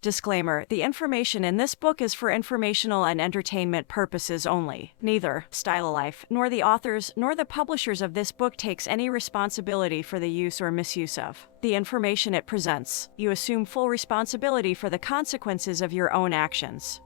Disclaimer: the information in this book is for informational and entertainment purposes only. Neither Style Life, nor the authors, nor the publishers of this book takes any responsibility for the use or misuse of the information it presents. You assume full responsibility for the consequences of your own actions.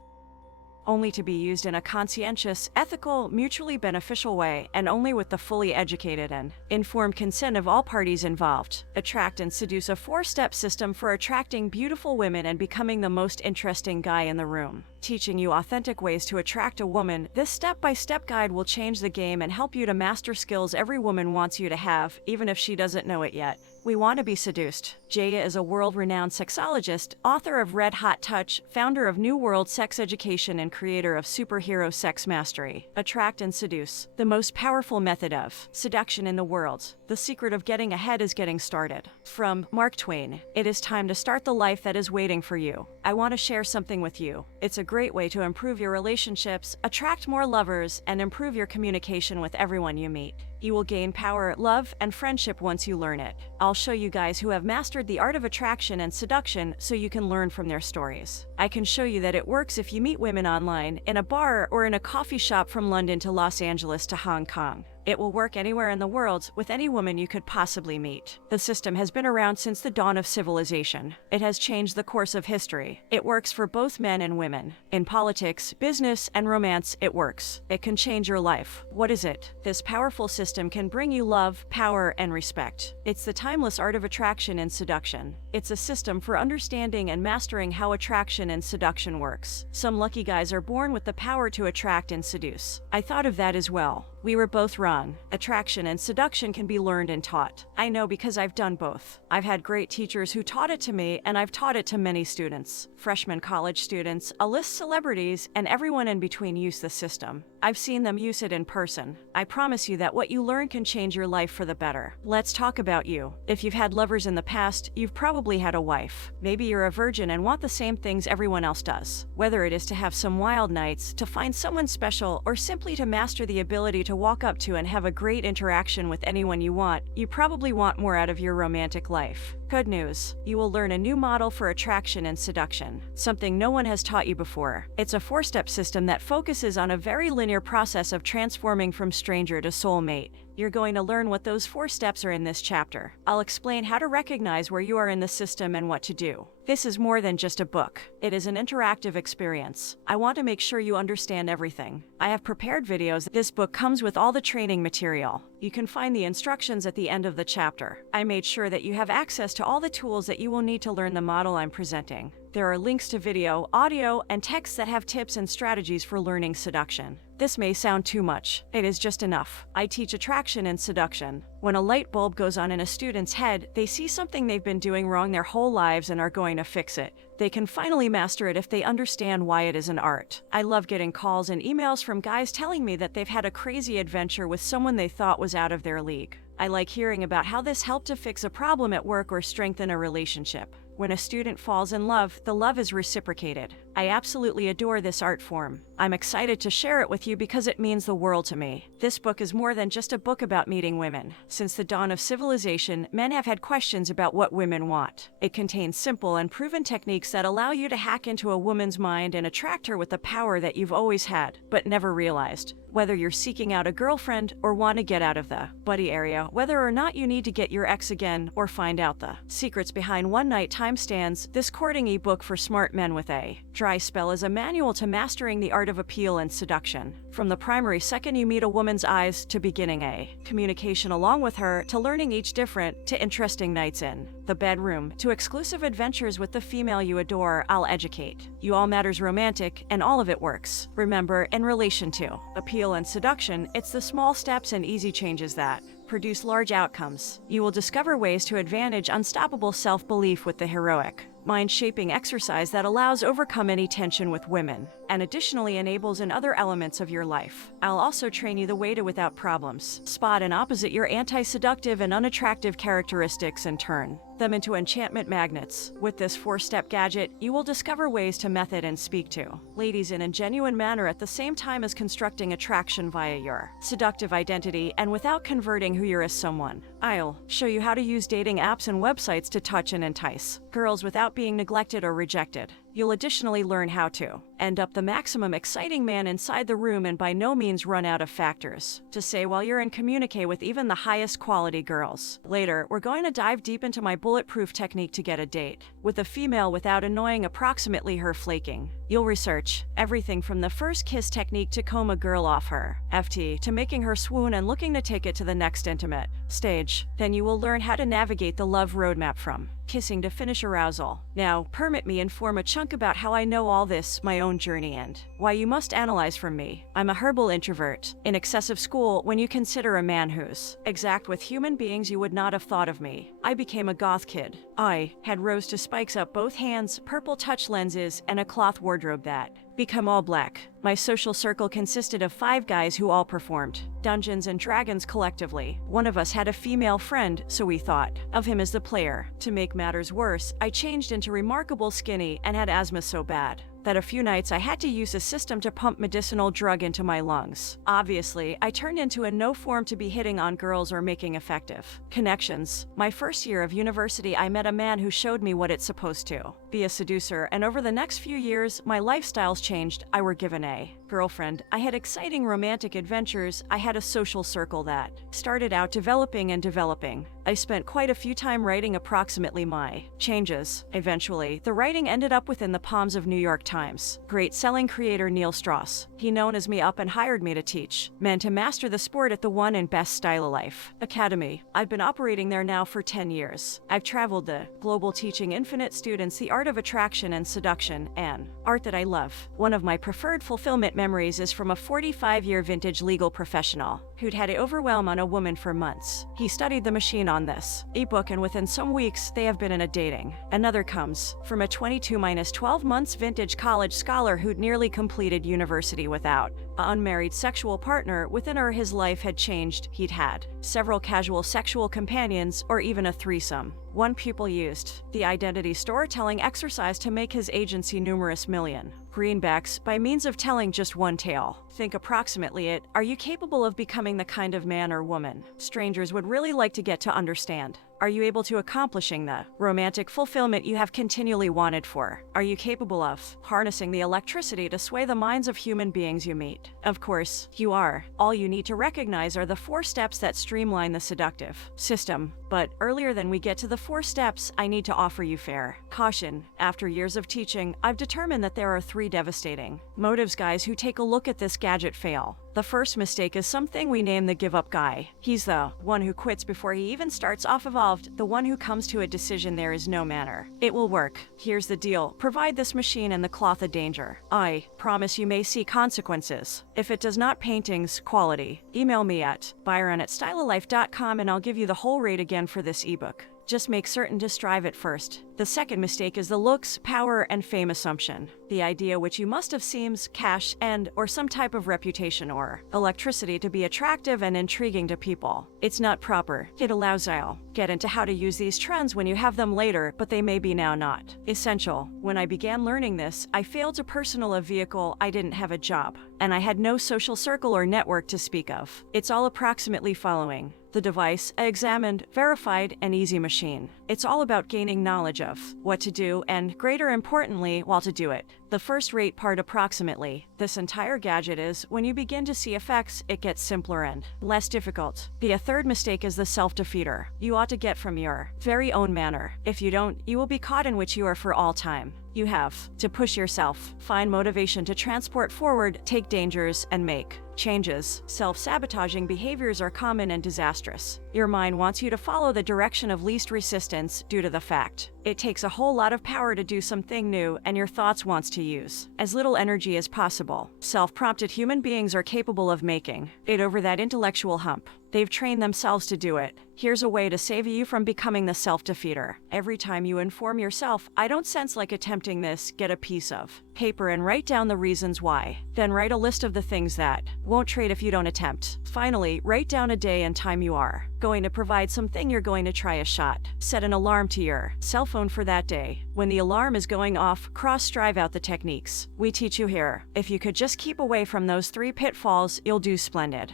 Only to be used in a conscientious, ethical, mutually beneficial way, and only with the fully educated and informed consent of all parties involved. Attract and Seduce, a 4-step system for attracting beautiful women and becoming the most interesting guy in the room. Teaching you authentic ways to attract a woman, this step-by-step guide will change the game and help you to master skills every woman wants you to have, even if she doesn't know it yet. We want to be seduced. Jaya is a world-renowned sexologist, author of Red Hot Touch, founder of New World Sex Education, and creator of Superhero Sex Mastery. Attract and Seduce, the most powerful method of seduction in the world. The secret of getting ahead is getting started. From Mark Twain. It is time to start the life that is waiting for you. I want to share something with you. It's a great way to improve your relationships, attract more lovers, and improve your communication with everyone you meet. You will gain power, love, and friendship once you learn it. I'll show you guys who have mastered the art of attraction and seduction so you can learn from their stories. I can show you that it works if you meet women online, in a bar, or in a coffee shop, from London to Los Angeles to Hong Kong. It will work anywhere in the world, with any woman you could possibly meet. The system has been around since the dawn of civilization. It has changed the course of history. It works for both men and women. In politics, business, and romance, it works. It can change your life. What is it? This powerful system can bring you love, power, and respect. It's the timeless art of attraction and seduction. It's a system for understanding and mastering how attraction and seduction works. Some lucky guys are born with the power to attract and seduce. I thought of that as well. We were both wrong. Attraction and seduction can be learned and taught. I know because I've done both. I've had great teachers who taught it to me, and I've taught it to many students. Freshman college students, A-list celebrities, and everyone in between use the system. I've seen them use it in person. I promise you that what you learn can change your life for the better. Let's talk about you. If you've had lovers in the past, you've probably had a wife. Maybe you're a virgin and want the same things everyone else does. Whether it is to have some wild nights, to find someone special, or simply to master the ability to walk up to and have a great interaction with anyone you want, you probably want more out of your romantic life. Good news. You will learn a new model for attraction and seduction, something no one has taught you before. It's a 4-step system that focuses on a very linear process of transforming from stranger to soulmate. You're going to learn what those 4 steps are in this chapter. I'll explain how to recognize where you are in the system and what to do. This is more than just a book. It is an interactive experience. I want to make sure you understand everything. I have prepared videos. This book comes with all the training material. You can find the instructions at the end of the chapter. I made sure that you have access to all the tools that you will need to learn the model I'm presenting. There are links to video, audio, and text that have tips and strategies for learning seduction. This may sound too much. It is just enough. I teach attraction and seduction. When a light bulb goes on in a student's head, they see something they've been doing wrong their whole lives and are going to fix it. They can finally master it if they understand why it is an art. I love getting calls and emails from guys telling me that they've had a crazy adventure with someone they thought was out of their league. I like hearing about how this helped to fix a problem at work or strengthen a relationship. When a student falls in love, the love is reciprocated. I absolutely adore this art form. I'm excited to share it with you because it means the world to me. This book is more than just a book about meeting women. Since the dawn of civilization, men have had questions about what women want. It contains simple and proven techniques that allow you to hack into a woman's mind and attract her with the power that you've always had, but never realized. Whether you're seeking out a girlfriend or want to get out of the buddy area, whether or not you need to get your ex again or find out the secrets behind one-night time stands, this courting ebook for smart men with a dry spell is a manual to mastering the art of appeal and seduction. From the primary second you meet a woman's eyes to beginning a communication along with her, to learning each different, to interesting nights in the bedroom, to exclusive adventures with the female you adore, I'll educate you. All matters romantic, and all of it works. Remember, in relation to appeal and seduction, it's the small steps and easy changes that produce large outcomes. You will discover ways to advantage unstoppable self-belief with the heroic, mind-shaping exercise that allows overcome any tension with women, and additionally enables in other elements of your life. I'll also train you the way to, without problems, spot and opposite your anti-seductive and unattractive characteristics and turn them into enchantment magnets. With this 4-step gadget, you will discover ways to method and speak to ladies in a genuine manner at the same time as constructing attraction via your seductive identity and without converting who you're as someone. I'll show you how to use dating apps and websites to touch and entice girls without being neglected or rejected. You'll additionally learn how to end up the maximum exciting man inside the room and by no means run out of factors to say while you're in communicate with even the highest quality girls. Later, we're going to dive deep into my bulletproof technique to get a date with a female without annoying approximately her flaking. You'll research everything from the first kiss technique to comb a girl off her FT to making her swoon and looking to take it to the next intimate stage. Then you will learn how to navigate the love roadmap from kissing to finish arousal. Now, permit me inform a chunk about how I know all this, my own journey, and why you must analyze from me. I'm a herbal introvert in excessive school when you consider a man who's exact with human beings you would not have thought of me. I became a goth kid. I had rose to spikes up both hands, purple touch lenses, and a cloth wardrobe that become all black. My social circle consisted of 5 guys who all performed Dungeons and Dragons collectively. One of us had a female friend, so we thought of him as the player. To make matters worse, I changed into remarkable skinny and had asthma so bad that a few nights I had to use a system to pump medicinal drug into my lungs. Obviously, I turned into a no form to be hitting on girls or making effective connections. My first year of university, I met a man who showed me what it's supposed to be a seducer, and over the next few years, my lifestyles changed. I were given a girlfriend. I had exciting romantic adventures. I had a social circle that started out developing and developing. I spent quite a few time writing approximately my changes. Eventually, the writing ended up within the palms of New York Times great selling creator Neil Strauss. He known as me up and hired me to teach men to master the sport at the one and best Style of Life Academy. I've been operating there now for 10 years. I've traveled the global teaching infinite students the art of attraction and seduction, an art that I love. One of my preferred fulfillment memories is from a 45-year vintage legal professional who'd had to overwhelm on a woman for months. He studied the machine on this ebook, and within some weeks they have been in a dating. Another comes from a 22-12 months vintage college scholar who'd nearly completed university without an unmarried sexual partner. Within her, his life had changed. He'd had several casual sexual companions or even a threesome. One pupil used the identity storytelling exercise to make his agency numerous million greenbacks by means of telling just one tale. Think approximately it. Are you capable of becoming the kind of man or woman strangers would really like to get to understand? Are you able to accomplishing the romantic fulfillment you have continually wanted for? Are you capable of harnessing the electricity to sway the minds of human beings you meet? Of course, you are. All you need to recognize are the 4 steps that streamline the seductive system. But earlier than we get to the 4 steps, I need to offer you fair caution. After years of teaching, I've determined that there are 3 devastating motives guys who take a look at this gadget fail. The first mistake is something we name the give-up guy. He's the one who quits before he even starts off evolved, the one who comes to a decision there is no manner it will work. Here's the deal. Provide this machine and the cloth a danger. I promise you may see consequences. If it does not paintings quality, email me at byron@styleoflife.com and I'll give you the whole rate again for this ebook. Just make certain to strive at first. The second mistake is the looks, power, and fame assumption. The idea which you must have seems cash and or some type of reputation or electricity to be attractive and intriguing to people. It's not proper. It allows I'll get into how to use these trends when you have them later, but they may be now not essential. When I began learning this, I failed to personal a vehicle. I didn't have a job, and I had no social circle or network to speak of. It's all approximately following the device, examined, verified, and easy machine. It's all about gaining knowledge of what to do and, greater importantly, while to do it. The first-rate part approximately this entire gadget is, when you begin to see effects, it gets simpler and less difficult. The third mistake is the self-defeater. You ought to get from your very own manner. If you don't, you will be caught in which you are for all time. You have to push yourself, find motivation to transport forward, take dangers, and make changes. Self-sabotaging behaviors are common and disastrous. Your mind wants you to follow the direction of least resistance due to the fact it takes a whole lot of power to do something new, and your thoughts wants to use as little energy as possible. Self-prompted human beings are capable of making it over that intellectual hump. They've trained themselves to do it. Here's a way to save you from becoming the self-defeater. Every time you inform yourself, I don't sense like attempting this, get a piece of paper and write down the reasons why. Then write a list of the things that won't trade if you don't attempt. Finally, write down a day and time you are going to provide something you're going to try a shot. Set an alarm to your cell phone for that day. When the alarm is going off, strive out the techniques we teach you here. If you could just keep away from those 3 pitfalls, you'll do splendid.